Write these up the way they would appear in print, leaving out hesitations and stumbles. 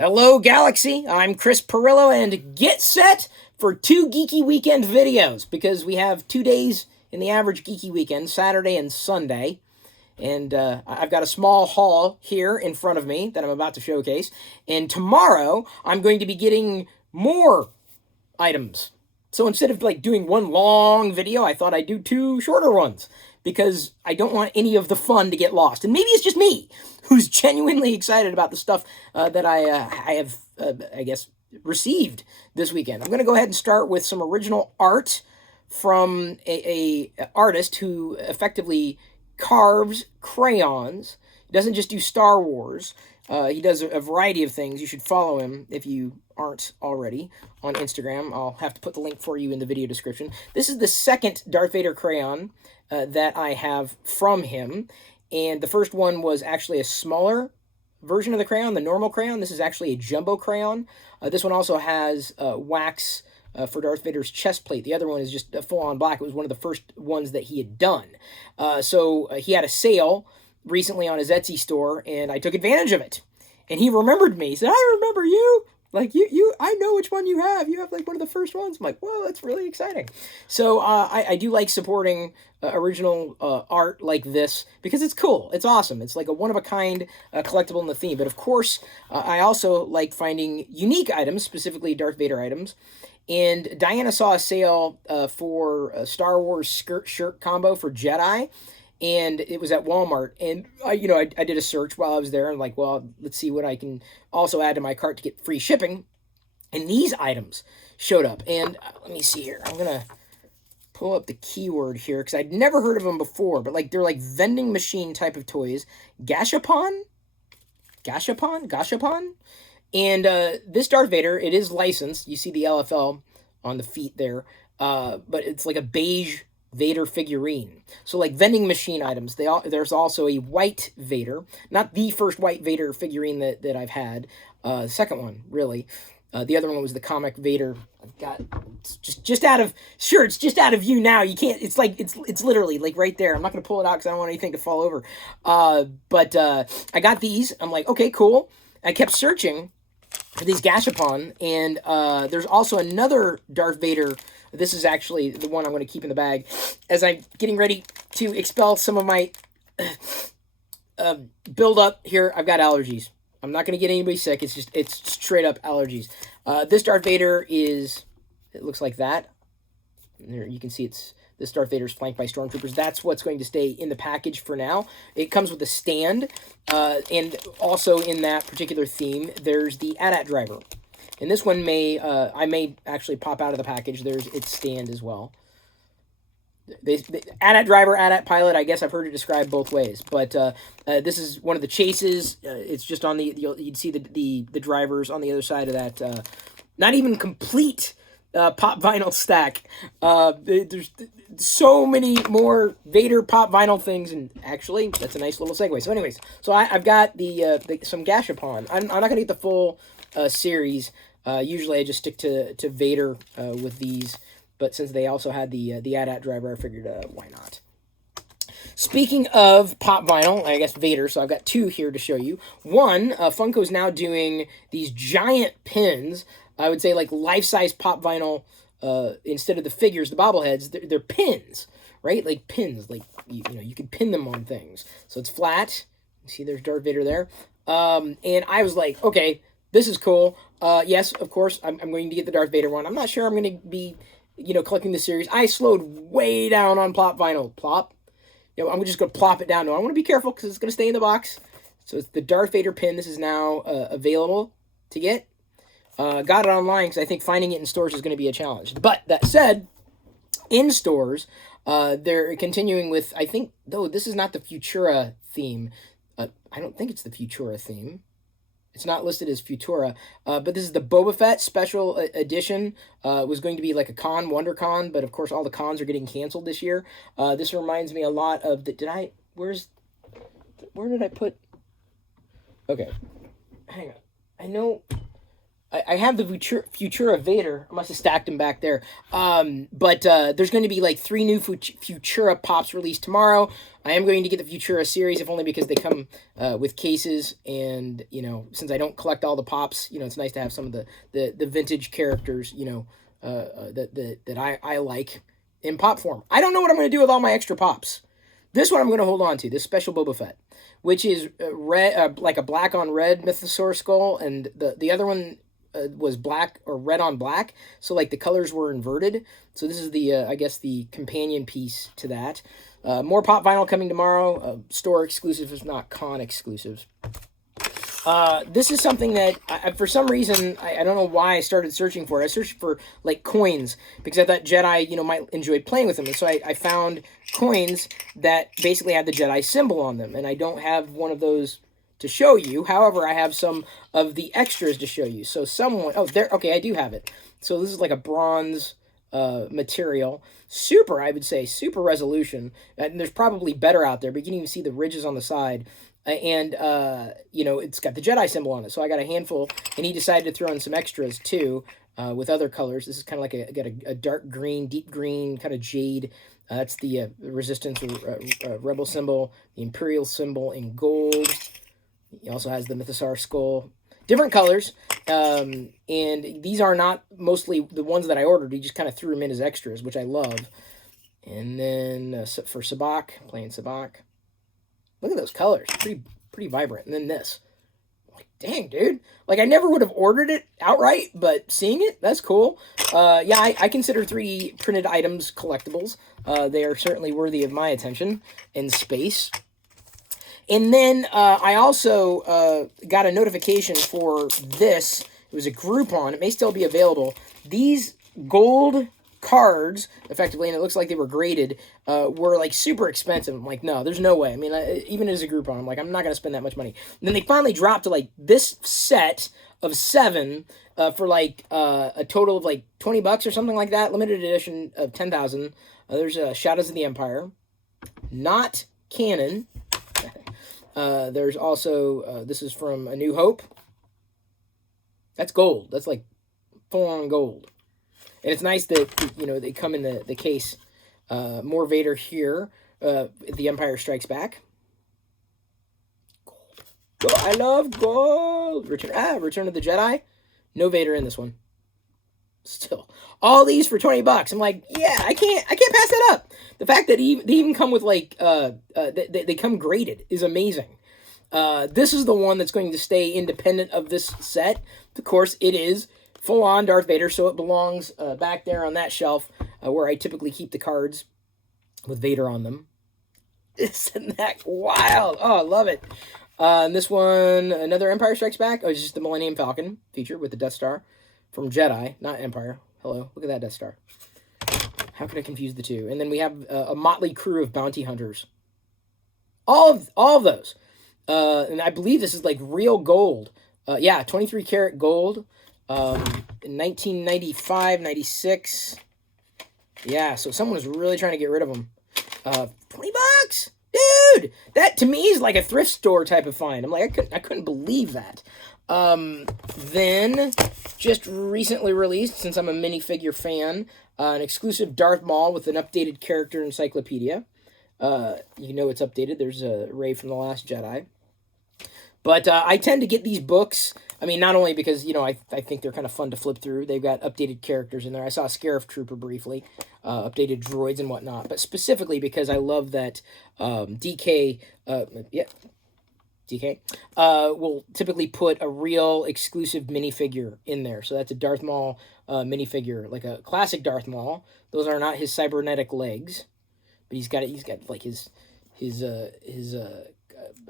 Hello, Galaxy. I'm Chris Pirillo, and get set for 2 Geeky Weekend videos, because we have 2 days in the average Geeky Weekend, Saturday and Sunday. And I've got a small haul here in front of me that I'm about to showcase. And tomorrow, I'm going to be getting more items. So instead of doing one long video, I thought I'd do 2 shorter ones, because I don't want any of the fun to get lost. And maybe it's just me who's genuinely excited about the stuff that I have, I guess, received this weekend. I'm going to go ahead and start with some original art from a artist who effectively carves crayons. He doesn't just do Star Wars. He does a variety of things. You should follow him if you aren't already on Instagram. I'll have to put the link for you in the video description. This is the second Darth Vader crayon that I have from him. And the first one was actually a smaller version of the crayon, the normal crayon. This is actually a jumbo crayon. This one also has wax for Darth Vader's chest plate. The other one is just full-on black. It was one of the first ones that he had done. So he had a sale recently on his Etsy store, and I took advantage of it. And he remembered me. He said, "I remember you. I know which one you have. You have one of the first ones." I'm like, "Whoa, that's really exciting." So I do like supporting original art like this, because it's cool. It's awesome. It's like a one-of-a-kind collectible in the theme. But of course, I also like finding unique items, specifically Darth Vader items. And Diana saw a sale for a Star Wars skirt-shirt combo for Jedi. And it was at Walmart, and I did a search while I was there. I'm like, well, let's see what I can also add to my cart to get free shipping. And these items showed up. And let me see here. I'm gonna pull up the keyword here, because I'd never heard of them before. But they're like vending machine type of toys. Gashapon. And this Darth Vader, it is licensed. You see the LFL on the feet there, but it's like a beige Vader figurine. So vending machine items. There's also a white Vader, not the first white Vader figurine that I've had. Second one, really. The other one was the comic Vader. I've got just out of it's just out of view now. You can't. It's it's literally right there. I'm not gonna pull it out because I don't want anything to fall over. But I got these. I'm like, okay, cool. I kept searching for these Gashapon, and there's also another Darth Vader. This is actually the one I'm going to keep in the bag as I'm getting ready to expel some of my build-up here. I've got allergies. I'm not going to get anybody sick. It's straight up allergies. This Darth Vader it looks like that. There, you can see this Darth Vader is flanked by stormtroopers. That's what's going to stay in the package for now. It comes with a stand, and also in that particular theme, there's the AT-AT driver. And this one I may actually pop out of the package. There's its stand as well. AT-AT driver, AT-AT pilot, I guess I've heard it described both ways. But this is one of the chases. It's just on you'd see the drivers on the other side of that. Not even complete pop vinyl stack. There's so many more Vader pop vinyl things, and actually, that's a nice little segue. So anyways, so I've got some Gashapon. I'm not going to get the full series. Usually I just stick to Vader with these, but since they also had the AT-AT driver, I figured why not. Speaking of pop vinyl, I guess Vader, so I've got 2 here to show you. One, Funko's now doing these giant pins. I would say life-size pop vinyl. Instead of the figures, the bobbleheads, they're pins, right? Like pins, you can pin them on things. So it's flat. See, there's Darth Vader there. And I was like, okay, this is cool. Yes, of course, I'm going to get the Darth Vader one. I'm not sure I'm going to be, collecting the series. I slowed way down on plop vinyl. Plop. I'm just going to plop it down. No, I want to be careful because it's going to stay in the box. So it's the Darth Vader pin. This is now available to get. Got it online because I think finding it in stores is going to be a challenge. But that said, in stores, they're continuing with, I think, though this is not the Futura theme. I don't think it's the Futura theme. It's not listed as Futura, but this is the Boba Fett special edition. It was going to be like a con, WonderCon, but of course all the cons are getting canceled this year. This reminds me a lot of where did I put? Okay, hang on. I know I have the Futura Vader. I must have stacked them back there. But there's going to be like 3 new Futura pops released tomorrow. I am going to get the Futura series, if only because they come with cases. And, you know, since I don't collect all the pops, you know, it's nice to have some of the vintage characters, you know, that I like in pop form. I don't know what I'm going to do with all my extra pops. This one I'm going to hold on to, this special Boba Fett, which is red, like a black on red Mythosaur skull, and the other one was black or red on black, so like the colors were inverted. So this is the I guess the companion piece to that. More pop vinyl coming tomorrow, store exclusive, if not con exclusives. This is something that for some reason I don't know why I started searching for it. I searched for like coins because I thought Jedi, you know, might enjoy playing with them, and so I found coins that basically had the Jedi symbol on them, and I don't have one of those to show you. However, I have some of the extras to show you. So someone, oh, there, okay, I do have it. So this is like a bronze material. Super, I would say, super resolution. And there's probably better out there, but you can even see the ridges on the side. And, you know, it's got the Jedi symbol on it. So I got a handful, and he decided to throw in some extras, too, with other colors. This is kind of like a dark green, deep green, kind of jade. That's the Resistance or Rebel symbol, the Imperial symbol in gold. He also has the Mythosaur skull. Different colors. And these are not mostly the ones that I ordered. He just kind of threw them in as extras, which I love. And then for Sabak, playing Sabak. Look at those colors. Pretty vibrant. And then this. Like, dang, dude. Like, I never would have ordered it outright, but seeing it, that's cool. Yeah, I consider 3D printed items collectibles. They are certainly worthy of my attention and space. And then I also got a notification for this. It was a Groupon. It may still be available. These gold cards, effectively, and it looks like they were graded, were like super expensive. I'm like, no, there's no way. I mean, even as a Groupon, I'm like, I'm not going to spend that much money. And then they finally dropped to like this set of 7 for like a total of like $20 or something like that. Limited edition of 10,000. There's Shadows of the Empire. Not canon. There's also, this is from A New Hope. That's gold. That's like full-on gold. And it's nice that, you know, they come in the case. More Vader here. The Empire Strikes Back. Gold. Oh, I love gold. Return of the Jedi. No Vader in this one. Still. All these for $20. I'm like, yeah, I can't pass that up. The fact that they even come with like, they come graded is amazing. This is the one that's going to stay independent of this set. Of course, it is full-on Darth Vader, so it belongs back there on that shelf where I typically keep the cards with Vader on them. Isn't that wild? Oh, I love it. And this one, another Empire Strikes Back. Oh, it's just the Millennium Falcon feature with the Death Star from Jedi, not Empire. Hello, look at that Death Star. How could I confuse the two? And then we have a motley crew of bounty hunters. All of those. And I believe this is like real gold. Yeah, 23 karat gold. In 1995, 96. Yeah, so someone was really trying to get rid of them. $20? Dude! That to me is like a thrift store type of find. I'm like, I couldn't believe that. Then, just recently released, since I'm a minifigure fan, an exclusive Darth Maul with an updated character encyclopedia. You know it's updated. There's a Rey from The Last Jedi. But I tend to get these books, I mean, not only because, you know, I think they're kind of fun to flip through. They've got updated characters in there. I saw a Scarif Trooper briefly, updated droids and whatnot. But specifically because I love that DK will typically put a real exclusive minifigure in there. So that's a Darth Maul minifigure, like a classic Darth Maul. Those are not his cybernetic legs, but he's got like his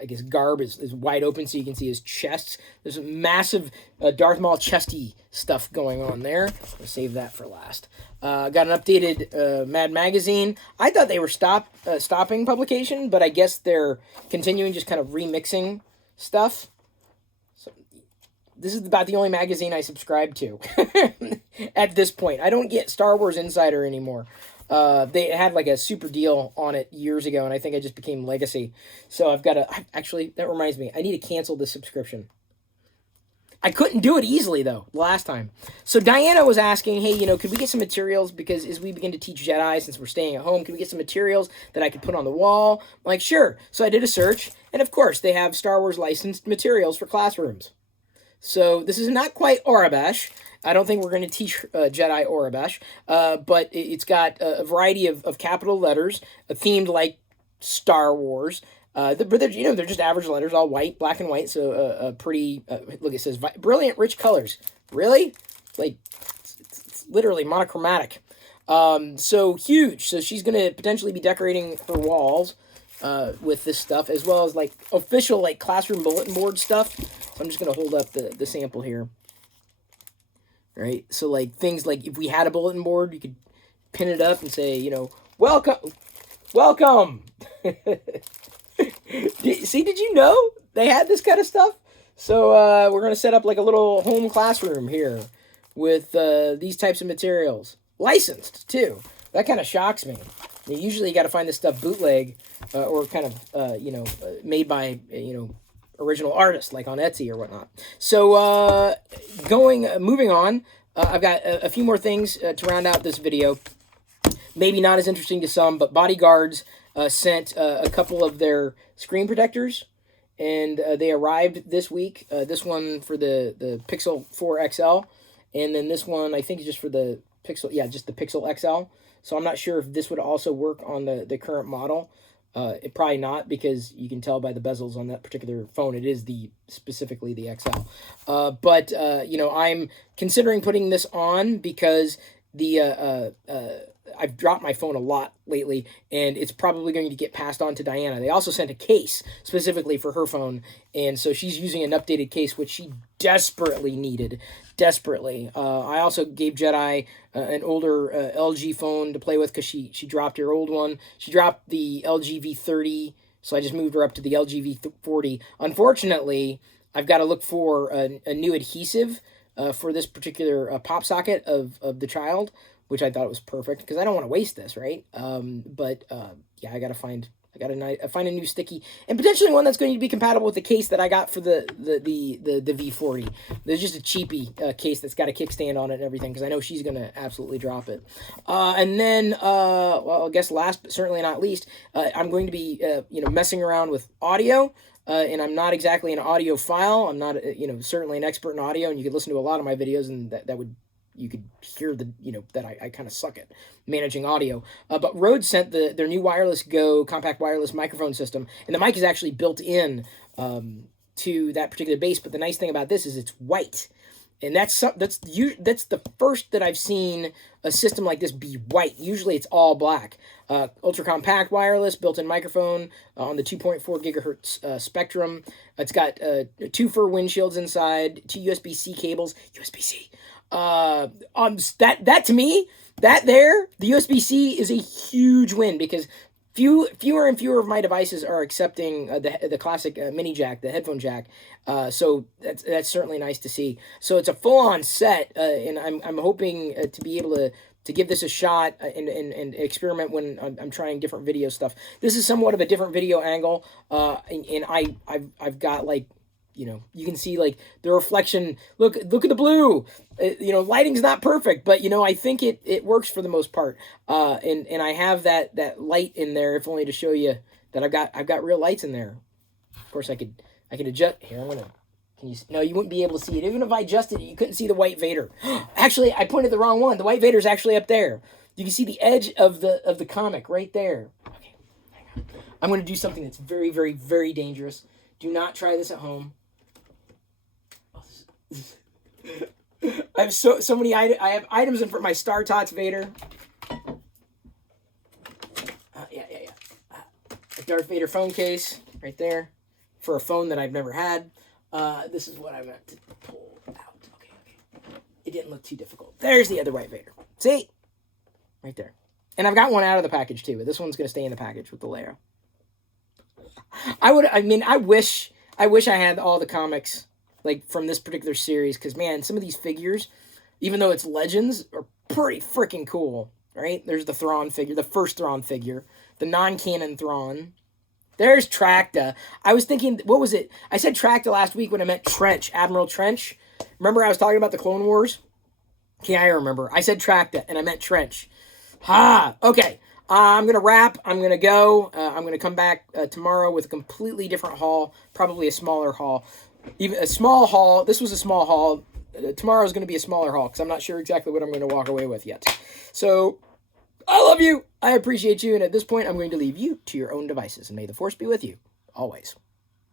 I guess garb is wide open so you can see his chest. There's a massive Darth Maul chesty stuff going on there. I'll save that for last. Got an updated Mad Magazine. I thought they were stopping publication, but I guess they're continuing, just kind of remixing stuff. So this is about the only magazine I subscribe to at this point. I don't get Star Wars Insider anymore. They had like a super deal on it years ago, and I think I just became Legacy. So I've got to... Actually, that reminds me. I need to cancel this subscription. I couldn't do it easily, though, last time. So Diana was asking, hey, could we get some materials? Because as we begin to teach Jedi, since we're staying at home, can we get some materials that I could put on the wall? I'm like, sure. So I did a search, and of course, they have Star Wars licensed materials for classrooms. So this is not quite Aurebesh. I don't think we're going to teach Jedi Aurebesh, but it's got a variety of capital letters, themed like Star Wars. But they're just average letters, all white, black and white. So pretty. Look, it says brilliant, rich colors. Really, like it's literally monochromatic. So huge. So she's gonna potentially be decorating her walls with this stuff, as well as like official like classroom bulletin board stuff. So I'm just gonna hold up the sample here. Right. So like things like if we had a bulletin board, you could pin it up and say, welcome, welcome. Did you know they had this kind of stuff? So we're going to set up like a little home classroom here with these types of materials. Licensed, too. That kind of shocks me. Usually you got to find this stuff bootleg or kind of, made by, original artists, like on Etsy or whatnot. So moving on, I've got a few more things to round out this video. Maybe not as interesting to some, but Bodyguards sent a couple of their screen protectors, and they arrived this week. This one for the Pixel 4 XL, and then this one I think is just for the Pixel, just the Pixel XL. So I'm not sure if this would also work on the current model. It probably not, because you can tell by the bezels on that particular phone it is specifically the XL. But I'm considering putting this on because I've dropped my phone a lot lately, and it's probably going to get passed on to Diana. They also sent a case specifically for her phone, and so she's using an updated case, which she desperately needed. Desperately. I also gave Jedi an older LG phone to play with because she dropped her old one. She dropped the LG V30, so I just moved her up to the LG V40. Unfortunately, I've got to look for a new adhesive for this particular pop socket of the child, which I thought was perfect because I don't want to waste this, right? I gotta find a new sticky, and potentially one that's going to be compatible with the case that I got for the V40. There's just a cheapy case that's got a kickstand on it and everything, because I know she's gonna absolutely drop it. And then, I guess last but certainly not least, I'm going to be messing around with audio. And I'm not exactly an audiophile. I'm not certainly an expert in audio, and you could listen to a lot of my videos, and you could hear that I kind of suck at managing audio. But Rode sent their new Wireless Go compact wireless microphone system, and the mic is actually built in to that particular base. But the nice thing about this is it's white, and that's the first that I've seen a system like this be white. Usually it's all black. Ultra compact wireless built-in microphone on the 2.4 gigahertz spectrum. It's got 2 fur windshields inside, 2 USB-C cables. USB-C. That to me, the USB-C is a huge win, because fewer and fewer of my devices are accepting the classic mini jack, the headphone jack. So that's certainly nice to see. So it's a full-on set, and I'm hoping to be able to give this a shot and experiment when I'm trying different video stuff. This is somewhat of a different video angle, and I've got like, you can see like the reflection. Look at the blue. Lighting's not perfect, but I think it works for the most part. And I have that light in there, if only to show you that I've got real lights in there. Of course, I could adjust here. No, you wouldn't be able to see it. Even if I adjusted it, you couldn't see the white Vader. Actually, I pointed the wrong one. The white Vader's actually up there. You can see the edge of the comic right there. Okay, hang on. I'm going to do something that's very, very, very dangerous. Do not try this at home. I have so many items. I have items in for my Star Tots Vader. A Darth Vader phone case right there for a phone that I've never had. This is what I meant to pull out. Okay. It didn't look too difficult. There's the other white Vader. See? Right there. And I've got one out of the package too, but this one's going to stay in the package with the Leia. I wish I had all the comics like from this particular series, because man, some of these figures, even though it's Legends, are pretty freaking cool, right? There's the Thrawn figure, the first Thrawn figure, the non-canon Thrawn. There's Tracta. I was thinking, what was it? I said Tracta last week when I meant Trench, Admiral Trench. Remember I was talking about the Clone Wars? Okay, I remember. I said Tracta, and I meant trench. Okay. I'm going to wrap. I'm going to go. I'm going to come back tomorrow with a completely different haul, probably a smaller haul. Even a small haul. This was a small haul. Tomorrow is going to be a smaller haul because I'm not sure exactly what I'm going to walk away with yet. So, I love you. I appreciate you. And at this point, I'm going to leave you to your own devices. And may the Force be with you always.